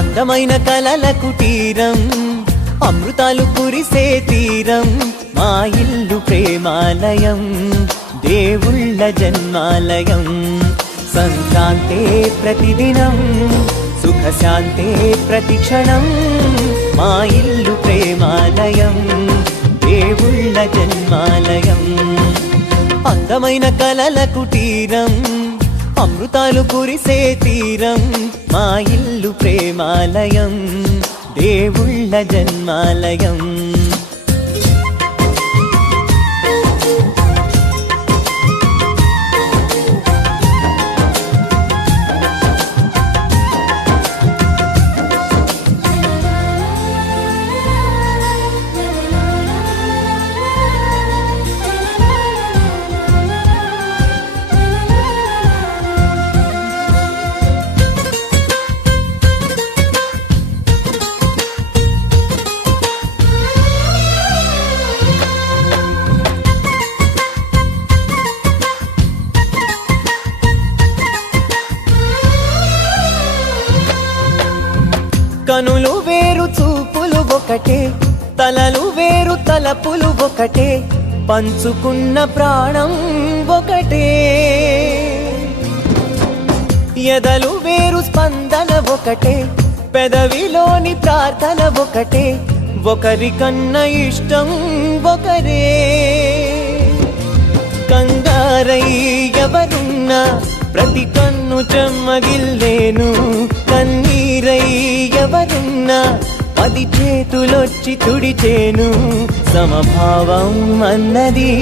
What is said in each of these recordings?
అందమైన కలల కుటీరం, అమృతాలు కురిసే తీరం, మా ఇల్లు ప్రేమాలయం, దేవుళ్ళ జన్మాలయం. సంక్రాంతే ప్రతిదినం, సుఖశాంతే ప్రతిక్షణం, మా ఇల్లు ప్రేమాలయం, దేవుళ్ళ జన్మాలయం. అందమైన కలల కుటీరం, అమృతాలు కురిసే తీరం, మా ఇల్లు ప్రేమాలయం, దేవుళ్ళ జన్మాలయం. కనులు వేరు చూపులు ఒకటే, తలలు వేరు తలపులు ఒకటే, పంచుకున్న ప్రాణం ఒకటే. ఎదలు వేరు స్పందన ఒకటే, పెదవిలోని ప్రార్థన ఒకటే, ఒకరికన్నా ఇష్టం ఒకరే. కంగారై ఎవరున్నా ప్రతి కన్ను చెమ్మగిల్లేను, కన్నీరై ఎవరున్నా 10 చేతులొచ్చి తుడిచేను. సమభావం అన్నది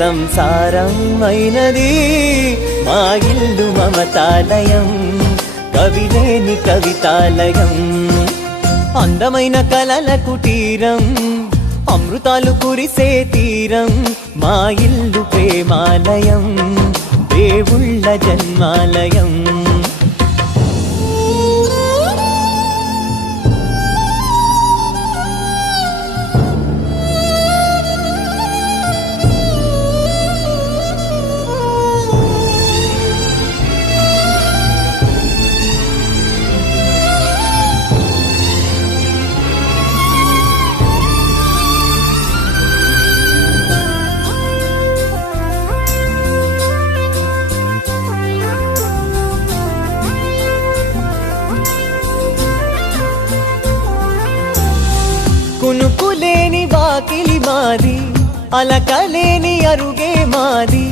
సంసారం అయినది, మా ఇల్లు మమతాలయం, కవిలేని కవితాలయం. అందమైన కలల కుటీరం, అమృతాలు కురిసే తీరం, మా ఇల్లు ప్రేమాలయం, దేవుళ్ళ జన్మాలయం. కునుకులేని వాకిలి మాది, అలకలేని అరుగే మాది,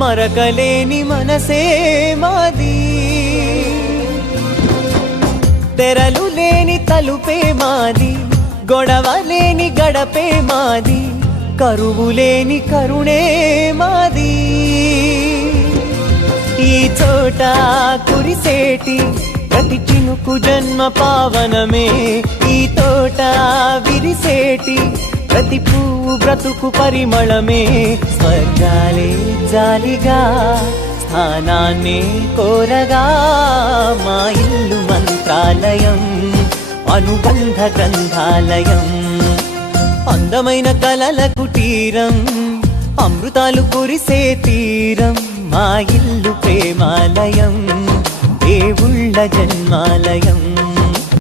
మరకలేని మనసే మాది. తెరలు లేని తలుపే మాది, గొడవలేని గడపే మాది, కరువులేని కరుణే మాది. ఈ చోట కురిసేటి ప్రతి చినుకు జన్మ పావనమే, ఈ తోట విరిసేటి ప్రతి పువ్వు బ్రతుకు పరిమళమే. స్వర్గాలే జాలిగా స్థానాన్ని కోరగా, మా ఇల్లు మంత్రాలయం, అనుబంధ గ్రంథాలయం. అందమైన కలల కుటీరం, అమృతాలు కురిసే తీరం, మా ఇల్లు ప్రేమాలయం, దేవుళ్ళ జన్మాలయం.